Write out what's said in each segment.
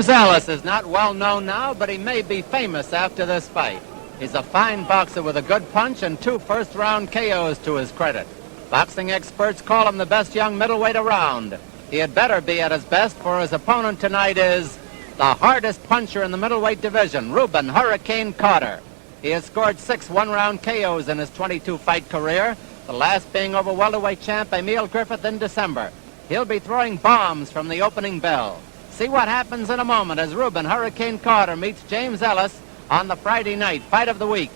James Ellis is not well known now, but he may be famous after this fight. He's a fine boxer with a good punch and 2 first-round KOs to his credit. Boxing experts call him the best young middleweight around. He had better be at his best, for his opponent tonight is the hardest puncher in the middleweight division, Rubin Hurricane Carter. He has scored 6 one-round KOs in his 22-fight career, the last being over welterweight champ Emil Griffith in December. He'll be throwing bombs from the opening bell. See what happens in a moment as Rubin Hurricane Carter meets James Ellis on the Friday night fight of the week.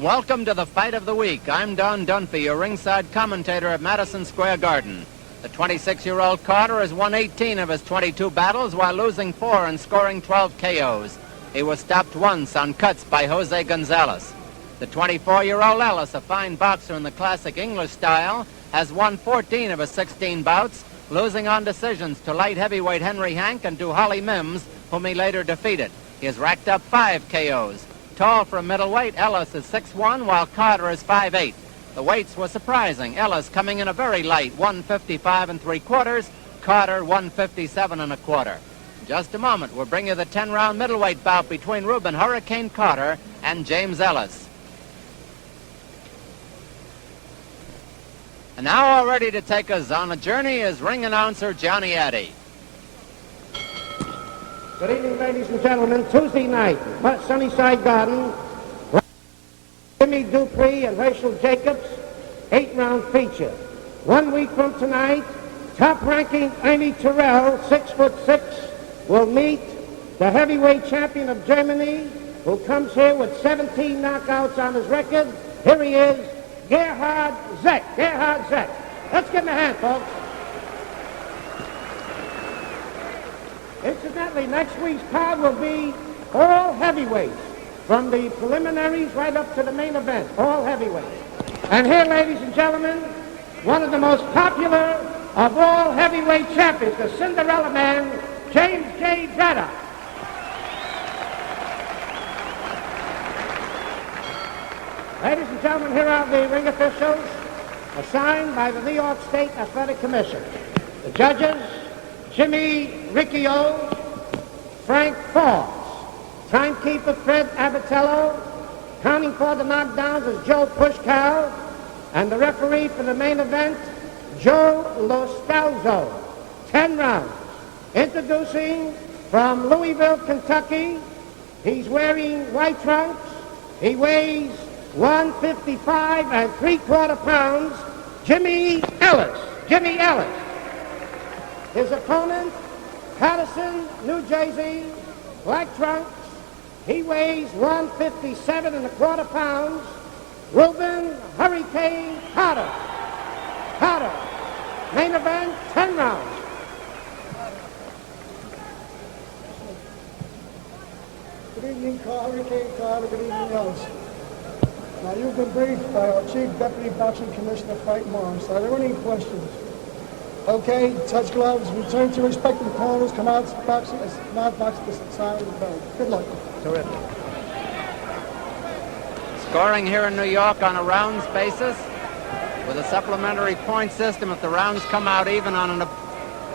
Welcome to the fight of the week. I'm Don Dunphy, your ringside commentator at Madison Square Garden. The 26-year-old Carter has won 18 of his 22 battles while losing 4 and scoring 12 KOs. He was stopped once on cuts by Jose Gonzalez. The 24-year-old Ellis, a fine boxer in the classic English style, has won 14 of his 16 bouts, losing on decisions to light heavyweight Henry Hank and to Holly Mims, whom he later defeated. He has racked up 5 KOs. Tall for a middleweight, Ellis is 6'1", while Carter is 5'8". The weights were surprising. Ellis coming in a very light 155 3/4, Carter 157 1/4. In just a moment, we'll bring you the 10-round middleweight bout between Rubin Hurricane Carter and James Ellis. And now all ready to take us on a journey is ring announcer Johnny Addy. Good evening, ladies and gentlemen. Tuesday night, Sunnyside Garden, Jimmy Dupree and Herschel Jacobs, 8-round feature. 1 week from tonight, top-ranking Ernie Terrell, 6'6", will meet the heavyweight champion of Germany, who comes here with 17 knockouts on his record. Here he is, Gerhard Zeck. Gerhard Zeck. Let's give him a hand, folks. Incidentally, next week's card will be all heavyweights, from the preliminaries right up to the main event, all heavyweights. And here, ladies and gentlemen, one of the most popular of all heavyweight champions, the Cinderella Man, James J. Braddock. Ladies and gentlemen, here are the ring officials assigned by the New York State Athletic Commission. The judges: Jimmy Riccio, Frank Forbes. Timekeeper Fred Abatello. Counting for the knockdowns is Joe Pushkow. And the referee for the main event, Joe Lostalzo. 10 rounds. Introducing from Louisville, Kentucky. He's wearing white trunks. He weighs 155 3/4 pounds. Jimmy Ellis. Jimmy Ellis. His opponent, Patterson, New Jersey, black trunks. He weighs 157 1/4 pounds. Rubin Hurricane Carter. Carter. Main event, 10 rounds. Good evening, Hurricane Carter. Good evening, Ellis. Now, you've been briefed by our Chief Deputy Boxing Commissioner, Frank Morris. Are there any questions? Okay, touch gloves, return to respective corners, come out boxing, not box the side of the belt. Good luck. Terrific. Scoring here in New York on a rounds basis with a supplementary point system. If the rounds come out even on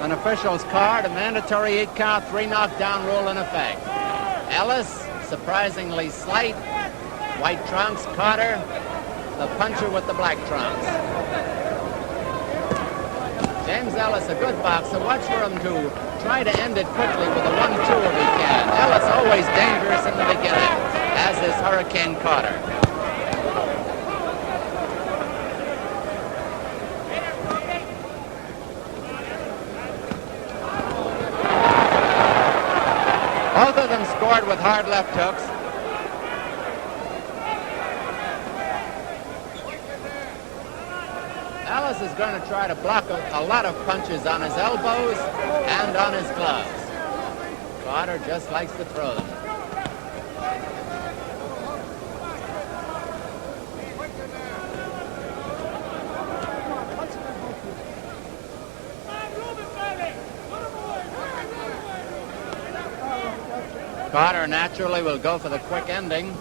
an official's card, a mandatory 8-count, 3 knockdown rule in effect. Ellis, surprisingly slight, white trunks. Carter, the puncher with the black trunks. James Ellis, a good boxer. Watch for him to try to end it quickly with a 1-2 if he can. Ellis always dangerous in the beginning, as is Hurricane Carter. Both of them scored with hard left hooks. Ellis is going to try to block a lot of punches on his elbows and on his gloves. Carter just likes to throw them. Carter naturally will go for the quick ending.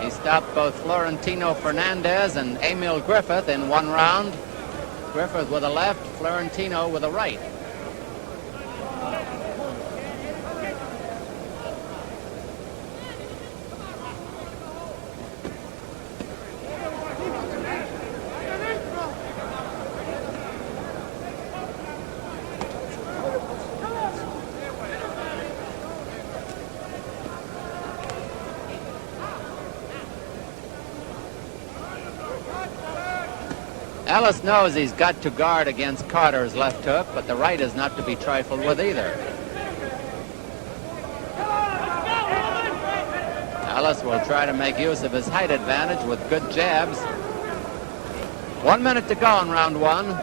He stopped both Florentino Fernandez and Emil Griffith in one round. Griffith with a left, Florentino with a right. Ellis knows he's got to guard against Carter's left hook, but the right is not to be trifled with either. Ellis will try to make use of his height advantage with good jabs. 1 minute to go in round one.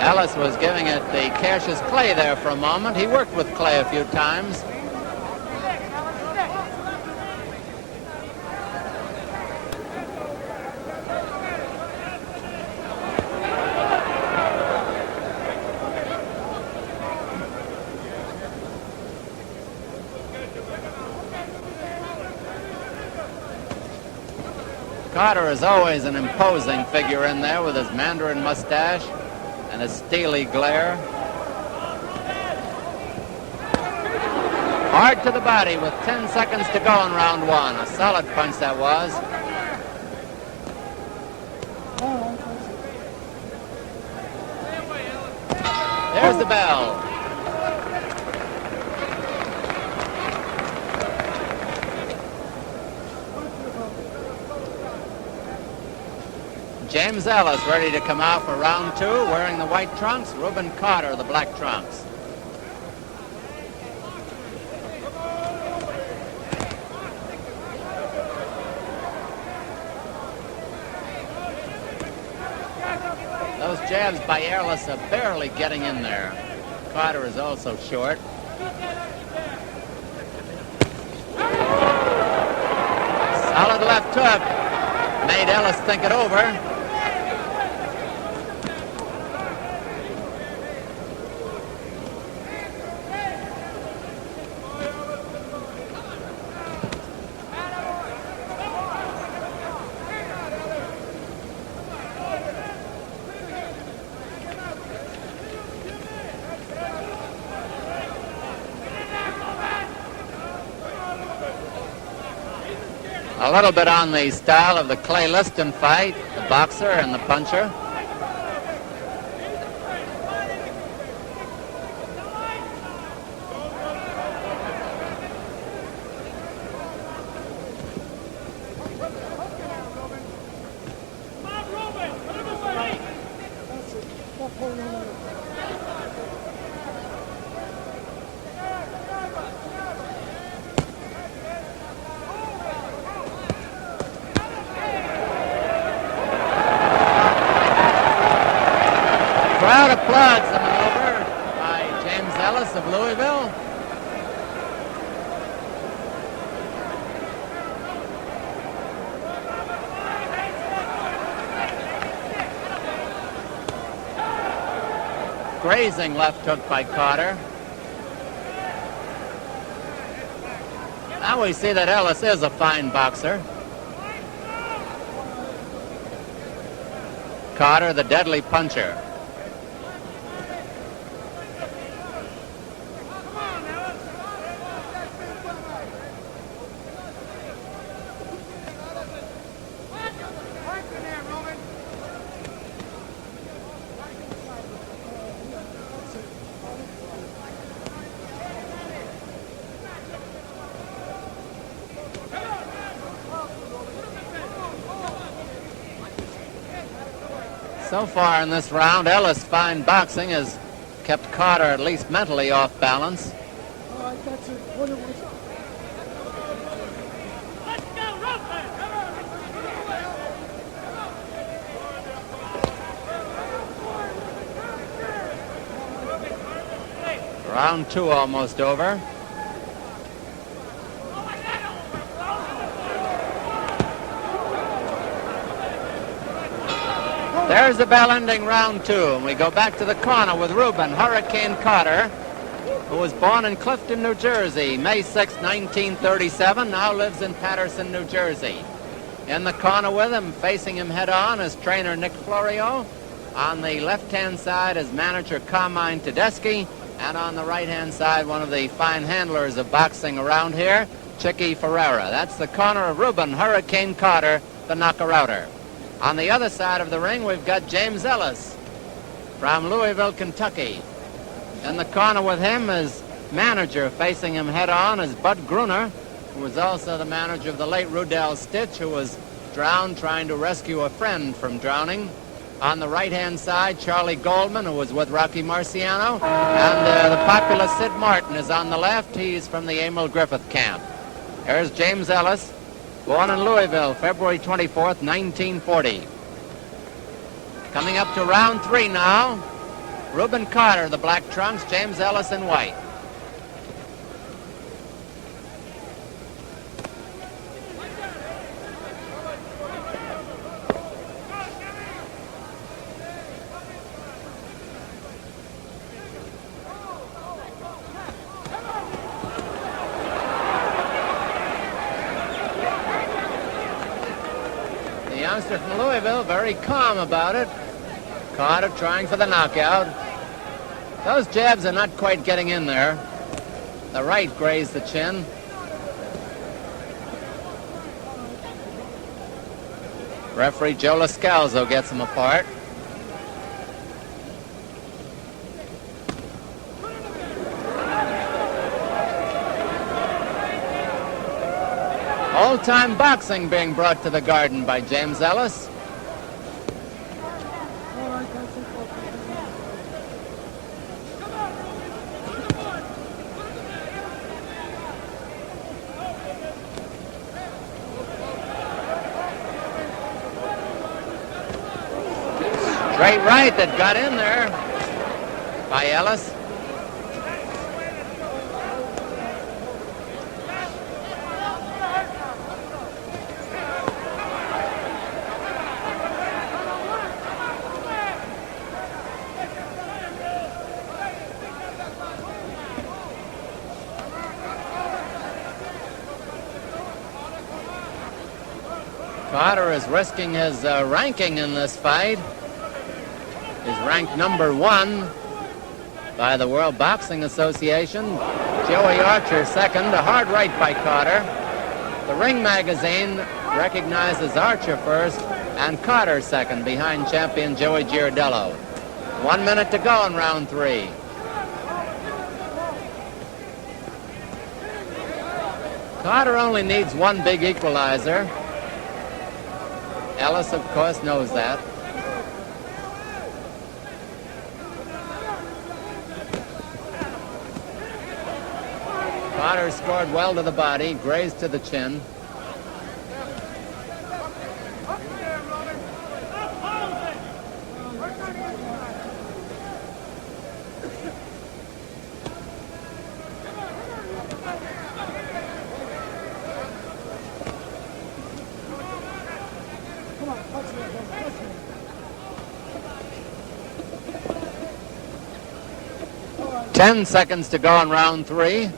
Ellis was giving it the Cassius Clay there for a moment. He worked with Clay a few times. Carter is always an imposing figure in there with his Mandarin mustache and a steely glare. Hard to the body with 10 seconds to go in round one. A solid punch that was. There's the bell. James Ellis ready to come out for round two, wearing the white trunks. Rubin Carter, the black trunks. Those jabs by Ellis are barely getting in there. Carter is also short. Solid left hook. Made Ellis think it over. A little bit on the style of the Clay Liston fight, the boxer and the puncher. Crowd applauds the maneuver by James Ellis of Louisville. Grazing left hook by Carter. Now we see that Ellis is a fine boxer. Carter, the deadly puncher. So far in this round, Ellis' fine boxing has kept Carter at least mentally off balance. All right, that's it. What it was. Round 2 almost over. There's the bell ending round 2, and we go back to the corner with Rubin, Hurricane Carter, who was born in Clifton, New Jersey, May 6, 1937, now lives in Patterson, New Jersey. In the corner with him, facing him head-on, is trainer Nick Florio. On the left-hand side is manager Carmine Tedeschi, and on the right-hand side, one of the fine handlers of boxing around here, Chicky Ferreira. That's the corner of Rubin, Hurricane Carter, the knocker-outer. On the other side of the ring, we've got James Ellis from Louisville, Kentucky. In the corner with him is manager, facing him head-on, is Bud Gruner, who was also the manager of the late Rudell Stitch, who was drowned trying to rescue a friend from drowning. On the right-hand side, Charlie Goldman, who was with Rocky Marciano. And the popular Sid Martin is on the left. He's from the Emil Griffith camp. There's James Ellis, born in Louisville, February 24th, 1940. Coming up to round 3 now. Rubin Carter, the black trunks, James Ellis in white. The youngster from Louisville, very calm about it. Carter trying for the knockout. Those jabs are not quite getting in there. The right grazed the chin. Referee Joe Lascalzo gets him apart. Old-time boxing being brought to the Garden by James Ellis. Straight right that got in there by Ellis. Carter is risking his ranking in this fight. He's ranked number 1 by the World Boxing Association. Joey Archer second, a hard right by Carter. The Ring magazine recognizes Archer first and Carter second behind champion Joey Giardello. 1 minute to go in round 3. Carter only needs one big equalizer. Ellis, of course, knows that. Carter scored well to the body, grazed to the chin. Come on, touch me, touch me. 10 seconds to go in round 3.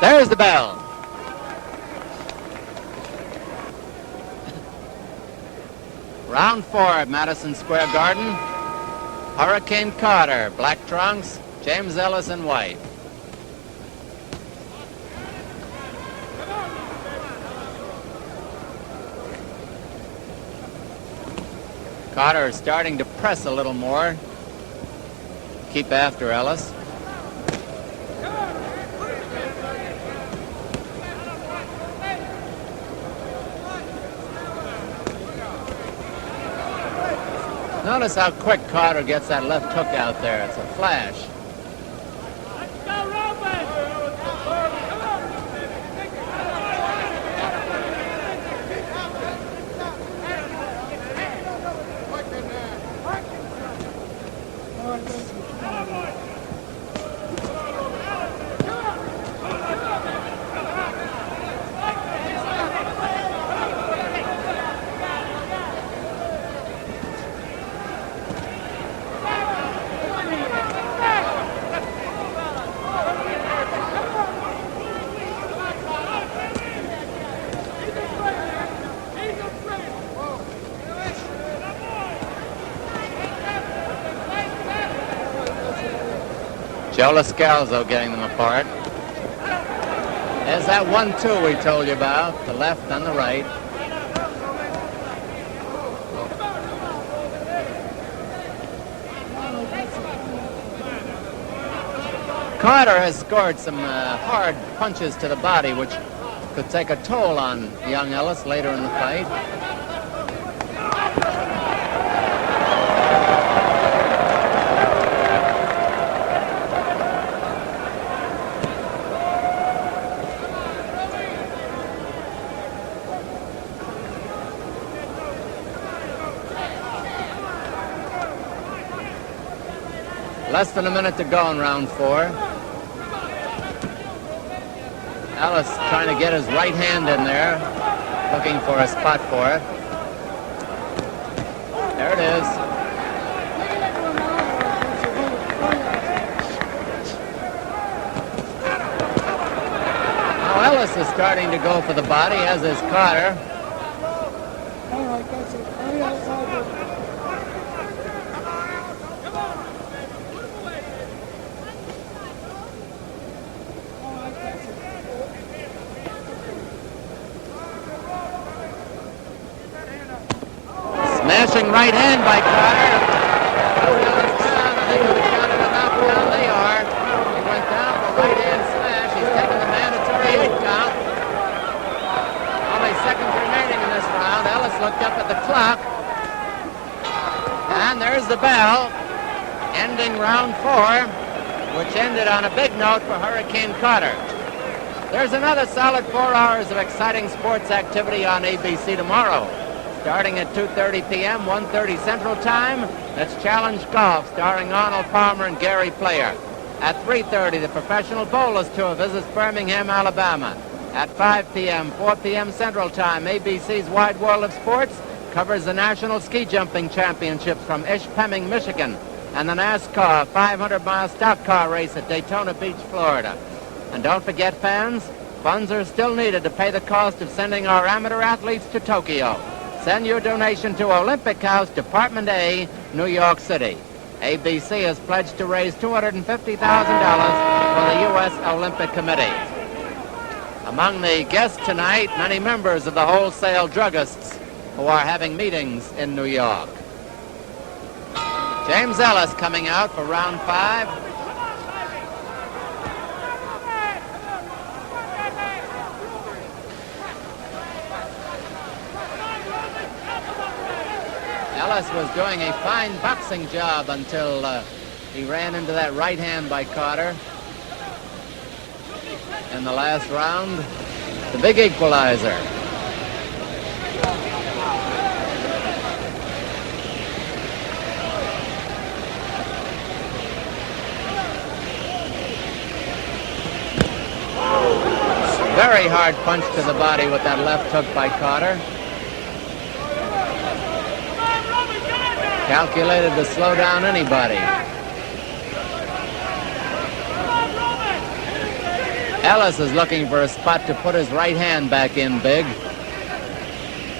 There's the bell. Round 4 at Madison Square Garden. Hurricane Carter, black trunks, James Ellis in white. Carter is starting to press a little more. Keep after Ellis. Notice how quick Carter gets that left hook out there. It's a flash. Let's go, Rubin! Joe Lascalzo getting them apart. There's that 1-2 we told you about, the left and the right. Carter has scored some hard punches to the body, which could take a toll on young Ellis later in the fight. Less than a minute to go in round 4. Ellis trying to get his right hand in there, looking for a spot for it. There it is. Now Ellis is starting to go for the body, as is Carter. All right, that's it. On the outside. Smashing right hand by Carter. I think we counted a knockdown. They are. He went down for a right hand smash. He's taking the mandatory 8 count. Only seconds remaining in this round. Ellis looked up at the clock. And there's the bell, ending round 4, which ended on a big note for Hurricane Carter. There's another solid 4 hours of exciting sports activity on ABC tomorrow. Starting at 2:30 p.m., 1:30 Central Time, that's Challenge Golf, starring Arnold Palmer and Gary Player. At 3:30, the Professional Bowlers Tour visits Birmingham, Alabama. At 5 p.m., 4 p.m. Central Time, ABC's Wide World of Sports covers the National Ski Jumping Championships from Ishpeming, Michigan, and the NASCAR 500-mile stock car race at Daytona Beach, Florida. And don't forget, fans, funds are still needed to pay the cost of sending our amateur athletes to Tokyo. Send your donation to Olympic House, Department A, New York City. ABC has pledged to raise $250,000 for the U.S. Olympic Committee. Among the guests tonight, many members of the wholesale druggists who are having meetings in New York. James Ellis coming out for round 5. Ellis was doing a fine boxing job until he ran into that right hand by Carter in the last round. The big equalizer. Very hard punch to the body with that left hook by Carter. Calculated to slow down anybody. Ellis is looking for a spot to put his right hand back in big.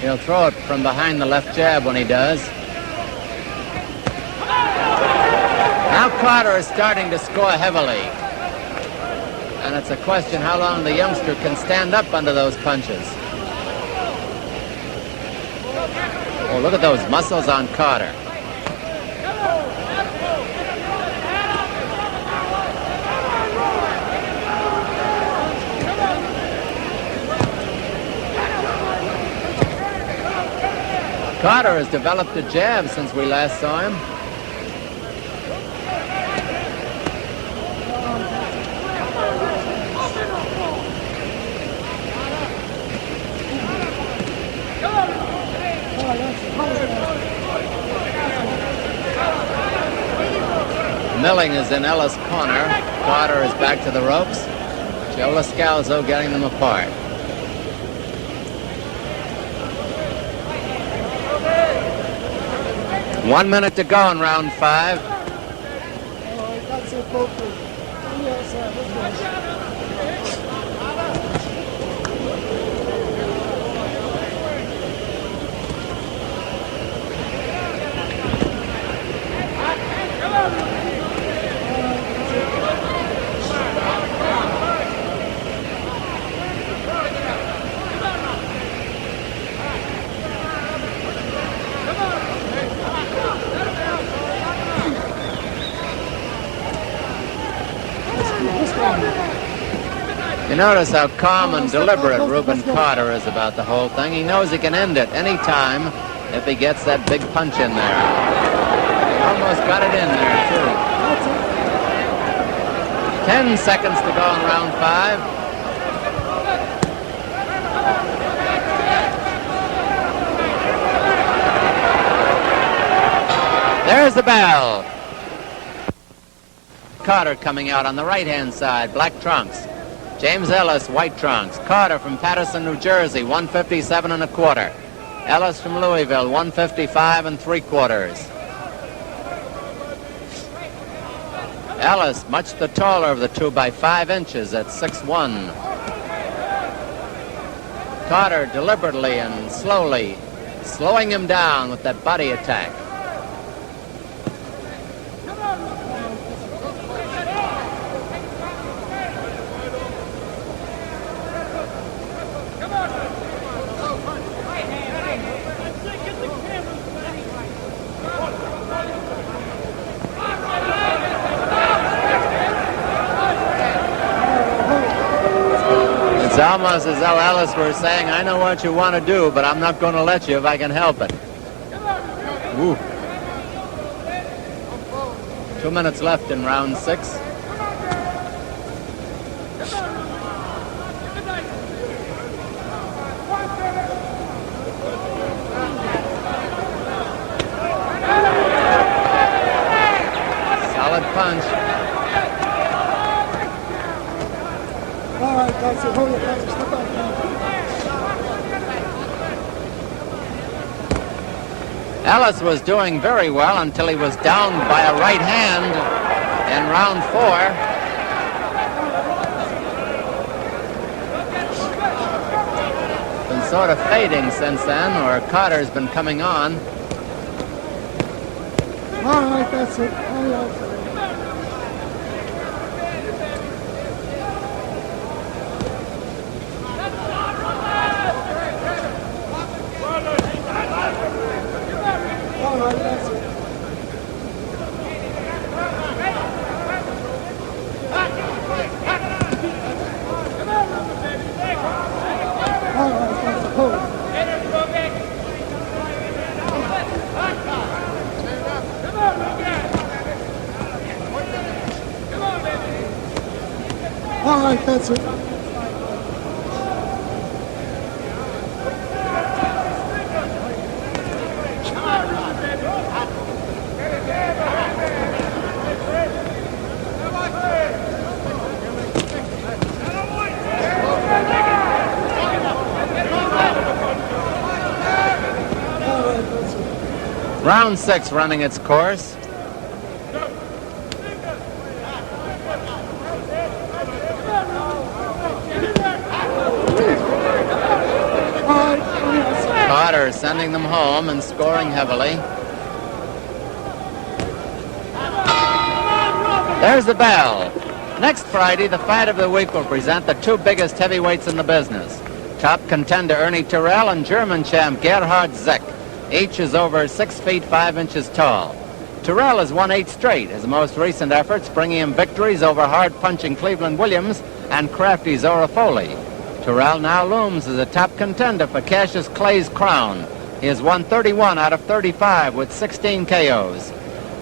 He'll throw it from behind the left jab when he does. Now Carter is starting to score heavily. And it's a question how long the youngster can stand up under those punches. Oh, look at those muscles on Carter. Carter has developed a jab since we last saw him. Milling is in Ellis' corner. Carter is back to the ropes. Joe Lascalzo getting them apart. One minute to go in round 5. You notice how calm and deliberate Rubin Carter is about the whole thing. He knows he can end it any time if he gets that big punch in there. Almost got it in there, too. 10 seconds to go in round 5. There's the bell. Carter coming out on the right-hand side, black trunks. James Ellis, white trunks. Carter from Paterson, New Jersey, 157 1/4. Ellis from Louisville, 155 3/4. Ellis, much the taller of the two by 5 inches at 6'1". Carter deliberately and slowly slowing him down with that body attack. It's almost as though Ellis were saying, I know what you want to do, but I'm not going to let you if I can help it. Woo. 2 minutes left in round 6. Solid punch. All right, that's it. Hold it, that's it. Step back. Ellis was doing very well until he was down by a right hand in round 4. Been sort of fading since then, or Carter's been coming on. All right, that's it. All right. All right, that's it. Round 6 running its course. Carter sending them home and scoring heavily. There's the bell. Next Friday, the fight of the week will present the 2 biggest heavyweights in the business. Top contender Ernie Terrell and German champ Gerhard Zick. Each is over 6 feet 5 inches tall. Terrell has won 8 straight, his most recent efforts bringing him victories over hard-punching Cleveland Williams and crafty Zora Foley. Terrell now looms as a top contender for Cassius Clay's crown. He has won 31 out of 35 with 16 KOs.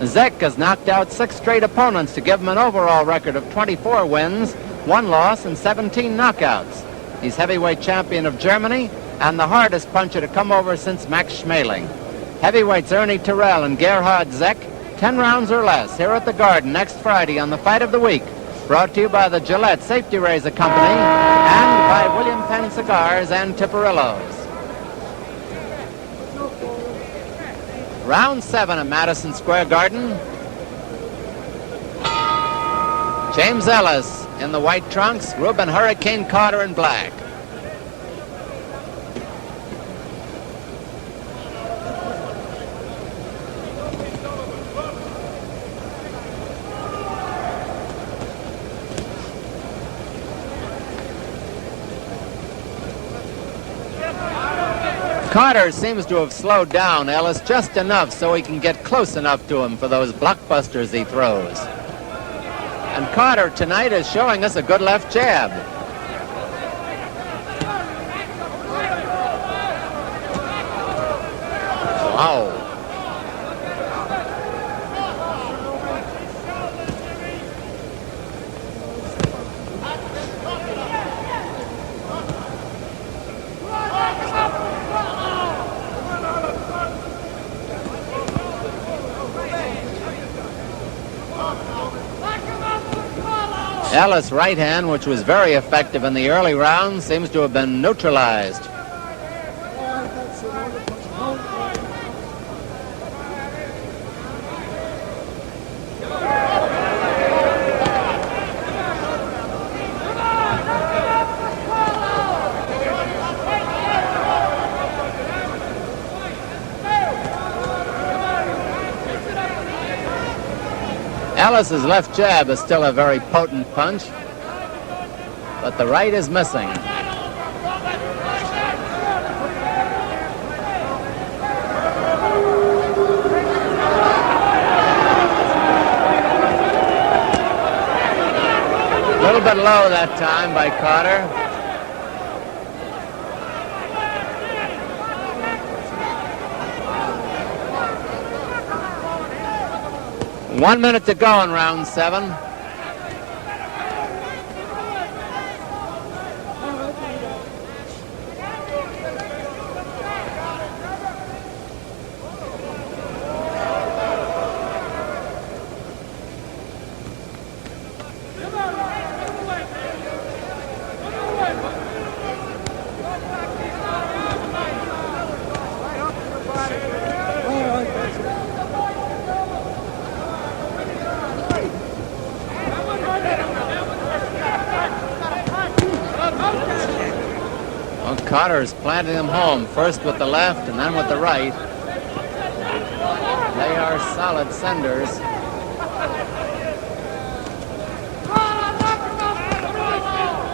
Zek has knocked out 6 straight opponents to give him an overall record of 24 wins, 1 loss, and 17 knockouts. He's heavyweight champion of Germany and the hardest puncher to come over since Max Schmeling. Heavyweights Ernie Terrell and Gerhard Zek, 10 rounds or less, here at the Garden next Friday on the Fight of the Week. Brought to you by the Gillette Safety Razor Company and by William Penn Cigars and Tiparillos. Round 7 at Madison Square Garden. James Ellis in the white trunks, Rubin Hurricane Carter in black. Carter seems to have slowed down Ellis just enough so he can get close enough to him for those blockbusters he throws. And Carter tonight is showing us a good left jab. Wow. Ellis' right hand, which was very effective in the early rounds, seems to have been neutralized. Ellis's left jab is still a very potent punch, but the right is missing. A little bit low that time by Carter. One minute to go in round 7. Carter's planting them home, first with the left and then with the right. They are solid senders.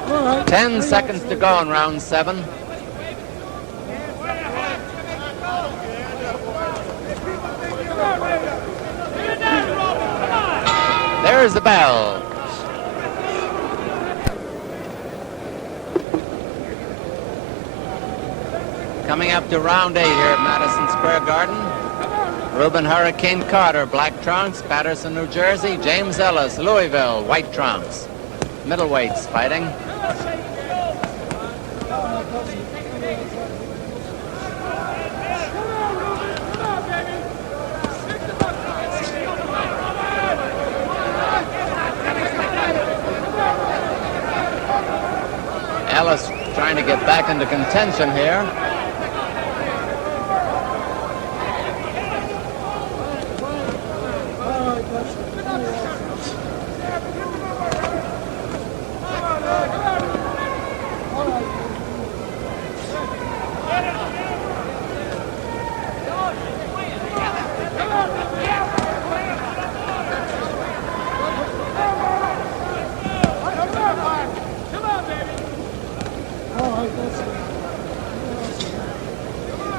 Right. 10 seconds to go in round 7. There's the bell. Coming up to round 8 here at Madison Square Garden. Rubin Hurricane Carter, black trunks. Patterson, New Jersey. James Ellis, Louisville, white trunks. Middleweights fighting. Ellis trying to get back into contention here.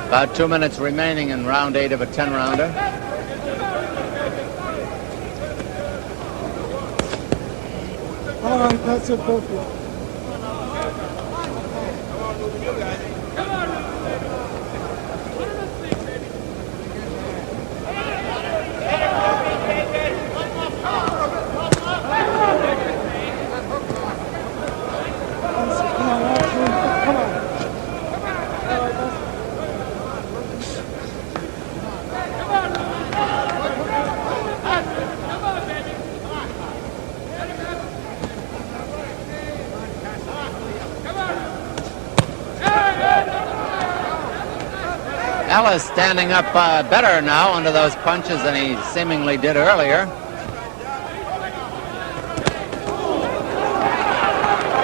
About 2 minutes remaining in round 8 of a 10-rounder. All right, that's it, both of you. Ellis standing up better now under those punches than he seemingly did earlier.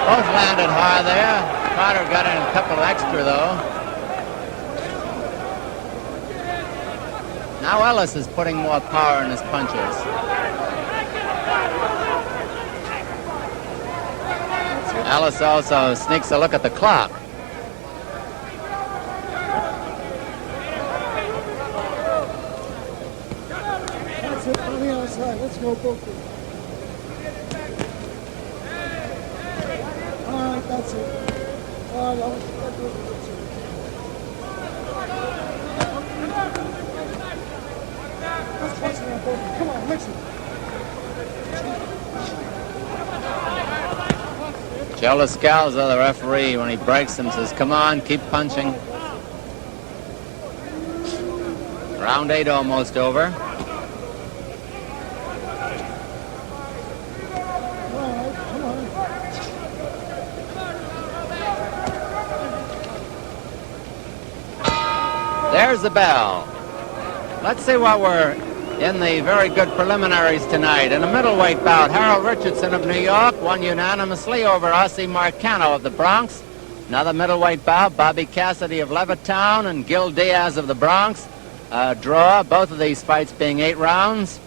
Both landed hard there. Carter got in a couple extra, though. Now Ellis is putting more power in his punches. Ellis also sneaks a look at the clock. That's it, on the outside. Let's go, both. All right, that's it. All right, that's it. Let's punch it on both. Come on, mix it. Joe Lascalzo, the referee, when he breaks him, says, come on, keep punching. Round 8 almost over. There's the bell. Let's see what we're in the very good preliminaries tonight. In a middleweight bout, Harold Richardson of New York won unanimously over Ossie Marcano of the Bronx. Another middleweight bout, Bobby Cassidy of Levittown and Gil Diaz of the Bronx. Draw, both of these fights being 8 rounds.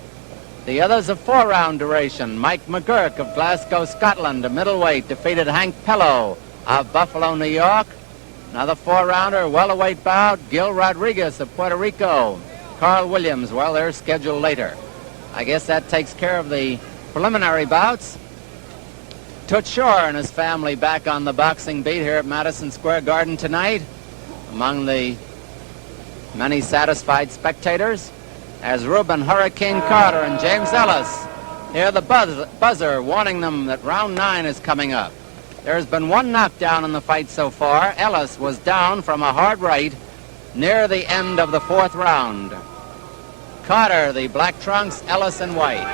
The others a 4-round duration. Mike McGurk of Glasgow, Scotland, a middleweight, defeated Hank Pello of Buffalo, New York. Another 4-rounder, welterweight bout, Gil Rodriguez of Puerto Rico. Carl Williams, well, they're scheduled later. I guess that takes care of the preliminary bouts. Toots Shore and his family back on the boxing beat here at Madison Square Garden tonight. Among the many satisfied spectators, as Rubin, Hurricane Carter, and James Ellis hear the buzzer warning them that round 9 is coming up. There's been one knockdown in the fight so far. Ellis was down from a hard right near the end of the 4th round. Carter, the black trunks, Ellis in white.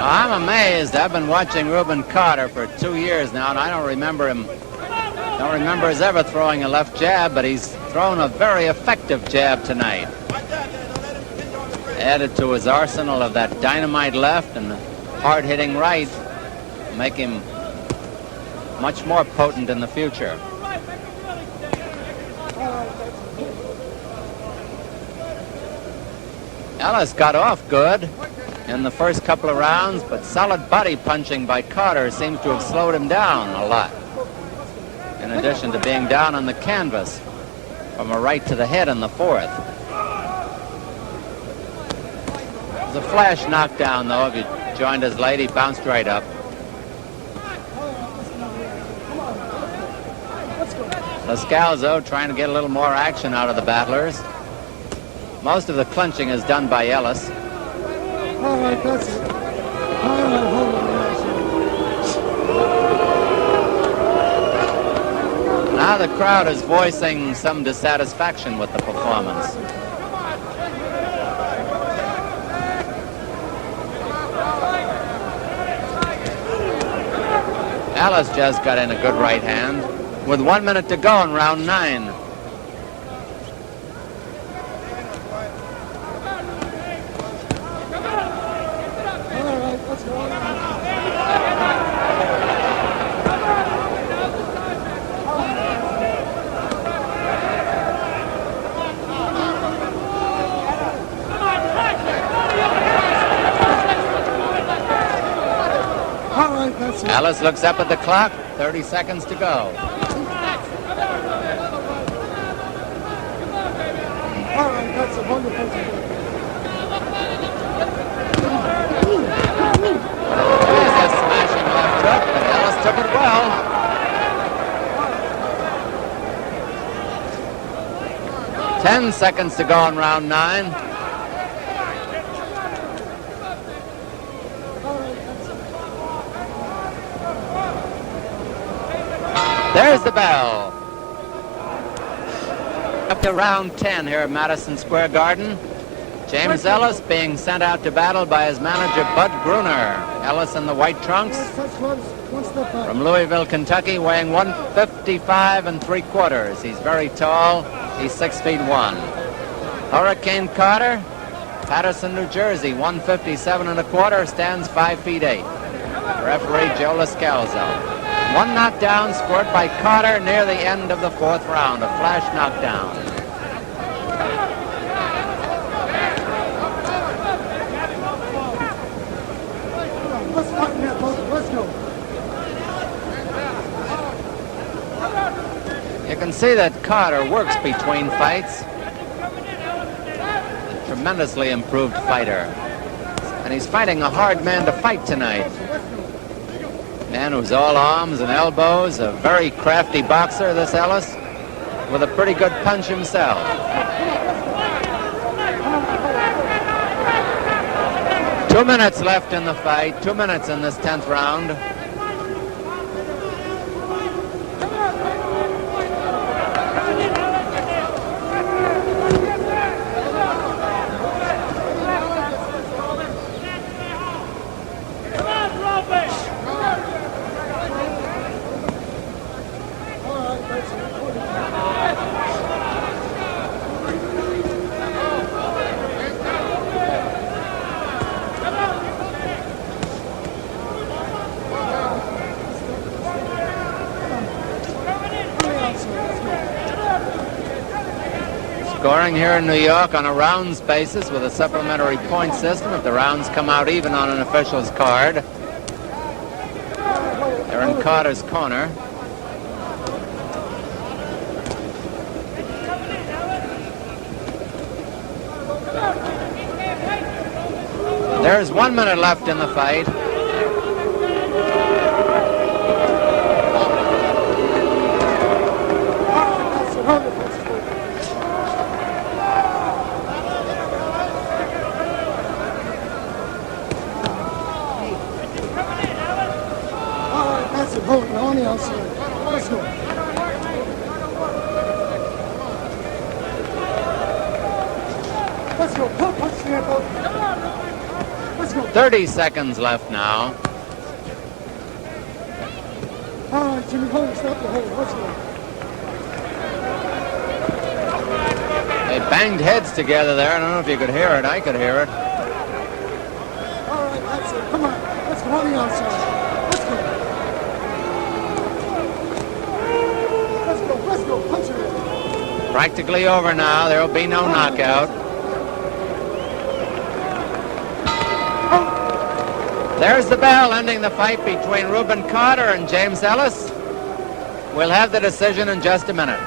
I'm amazed. I've been watching Rubin Carter for 2 years now, and I don't remember his ever throwing a left jab, but he's thrown a very effective jab tonight. Added to his arsenal of that dynamite left and hard-hitting right, make him much more potent in the future. Ellis got off good in the first couple of rounds, but solid body punching by Carter seems to have slowed him down a lot. In addition to being down on the canvas from a right to the head in the 4th. It was a flash knockdown, though. If you joined us late, he bounced right up. Lascalzo trying to get a little more action out of the battlers. Most of the clinching is done by Ellis. All right, that's it. All right, hold on. Now the crowd is voicing some dissatisfaction with the performance. Ellis just got in a good right hand with 1 minute to go in round 9. Ellis looks up at the clock, 30 seconds to go. All right, that's a wonderful thing. There's a smashing left hook, but Ellis took it well. 10 seconds to go in round 9. There's the bell. Up to round 10 here at Madison Square Garden. James Ellis being sent out to battle by his manager, Bud Gruner. Ellis in the white trunks from Louisville, Kentucky, weighing 155 3/4. He's very tall. He's 6'1". Hurricane Carter, Patterson, New Jersey, 157 1/4, stands 5'8". Referee Joe Lascalzo. One knockdown scored by Carter near the end of the 4th round, a flash knockdown. Let's go. You can see that Carter works between fights. A tremendously improved fighter. And he's fighting a hard man to fight tonight. Man who's all arms and elbows, a very crafty boxer, this Ellis, with a pretty good punch himself. Two minutes left in the fight, 2 minutes in this 10th round. Scoring here in New York on a rounds basis with a supplementary point system if the rounds come out even on an official's card. They're in Carter's corner. There's 1 minute left in the fight. Let's go. Let's go. Punch the elbow. Let's go. 30 seconds left now. All right, Jimmy, hold. Stop the hold. Let's go. They banged heads together there. I don't know if you could hear it. I could hear it. All right, that's it. Come on. Let's go on the outside. Let's go. Let's go. Punch it. Practically over now. There will be no knockout. There's the bell ending the fight between Rubin Carter and James Ellis. We'll have the decision in just a minute.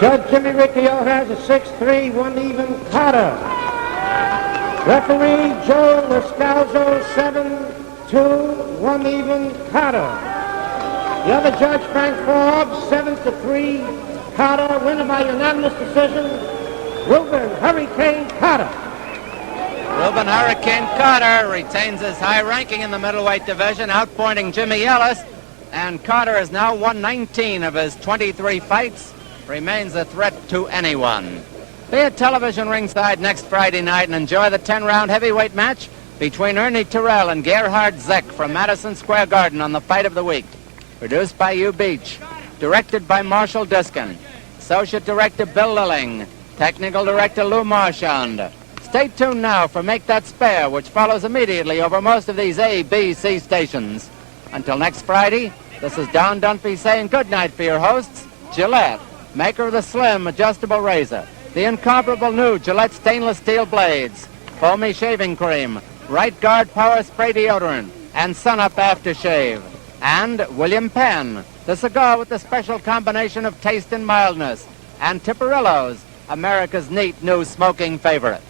Judge Jimmy Riccio has a 6-3, 1 even Carter. Referee Joe Lascalzo, 7-2, 1 even Carter. The other judge, Frank Forbes, 7-3, Carter. Winner by unanimous decision, Rubin Hurricane Carter. Rubin Hurricane Carter retains his high ranking in the middleweight division, outpointing Jimmy Ellis. And Carter has now won 19 of his 23 fights. Remains a threat to anyone. Be at television ringside next Friday night and enjoy the 10-round heavyweight match between Ernie Terrell and Gerhard Zeck from Madison Square Garden on the Fight of the Week. Produced by Hugh Beach. Directed by Marshall Diskin. Associate Director Bill Lilling. Technical Director Lou Marchand. Stay tuned now for Make That Spare, which follows immediately over most of these ABC stations. Until next Friday, this is Don Dunphy saying good night for your hosts, Gillette, maker of the slim adjustable razor, the incomparable new Gillette stainless steel blades, foamy shaving cream, Right Guard Power Spray deodorant, and Sun Up aftershave. And William Penn, the cigar with the special combination of taste and mildness. And Tiparillos, America's neat new smoking favorite.